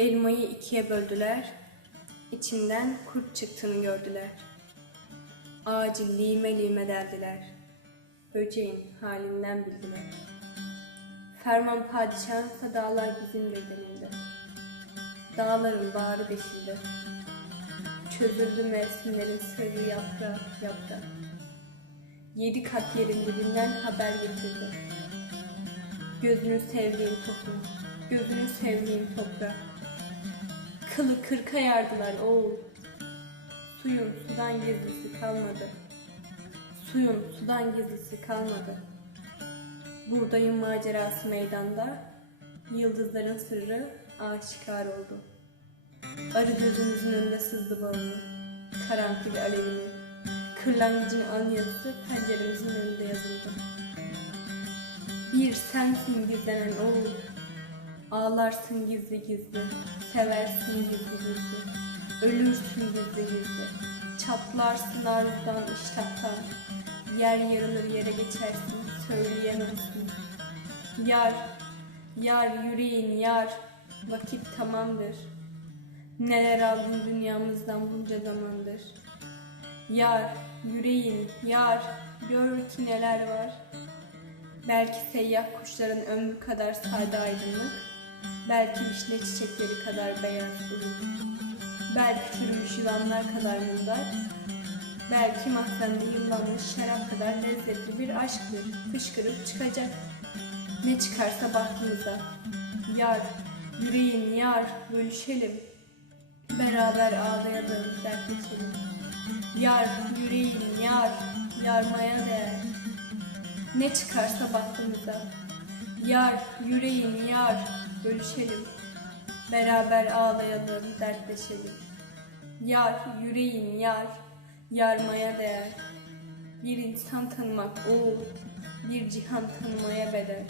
Elmayı ikiye böldüler, içinden kurt çıktığını gördüler. Ağacı lime lime deldiler, böceğin halinden bildiler. Ferman padişahınsa dağlar bizimdir denildi. Dağların bağrı deşildi. Çözüldü mevsimlerin sırrı yaprak yaprak. Yedi kat yerin dibinden haber getirdi. Gözünü sevdiğim toplum, gözünü sevdiğim toprak. Kılı kırka yardılar oğul. Suyun sudan gizlisi kalmadı. Suyun sudan gizlisi kalmadı. Buradayım macerası meydanda. Yıldızların sırrı aşikar oldu. Arı gözümüzün önünde sızdı bağını. Karanfil alevini. Kırlangıcın an yazısı penceremizin önünde yazıldı. Bir sensin gizlenen oğul. Ağlarsın gizli gizli. Seversin gizli gizli. Ölürsün gizli gizli. Çatlarsın arzudan iştahtan. Yer yarılır yere geçersin. Söyleyemezsin. Yar, yar yüreğin yar. Vakit tamamdır. Neler aldın dünyamızdan bunca zamandır. Yar, yüreğin, yar, gör ki neler var. Belki seyyah kuşların ömrü kadar sade aydınlık, belki vişne çiçekleri kadar beyaz ürün, belki çürümüş yılanlar kadar mundar, belki mahzende yıllanmış şarap kadar lezzetli bir aşktır, fışkırıp çıkacak. Ne çıkarsa bahtımıza, yar, yüreğin yar, bölüşelim, beraber ağlayalım, dertleşelim. Yar, yüreğin yar, yarmaya değer. Ne çıkarsa baktığımıza. Yar, yüreğin yar, bölüşelim. Beraber ağlayalım, dertleşelim. Yar, yüreğin yar, yarmaya değer. Bir insan tanımak o, bir cihan tanımaya bedel.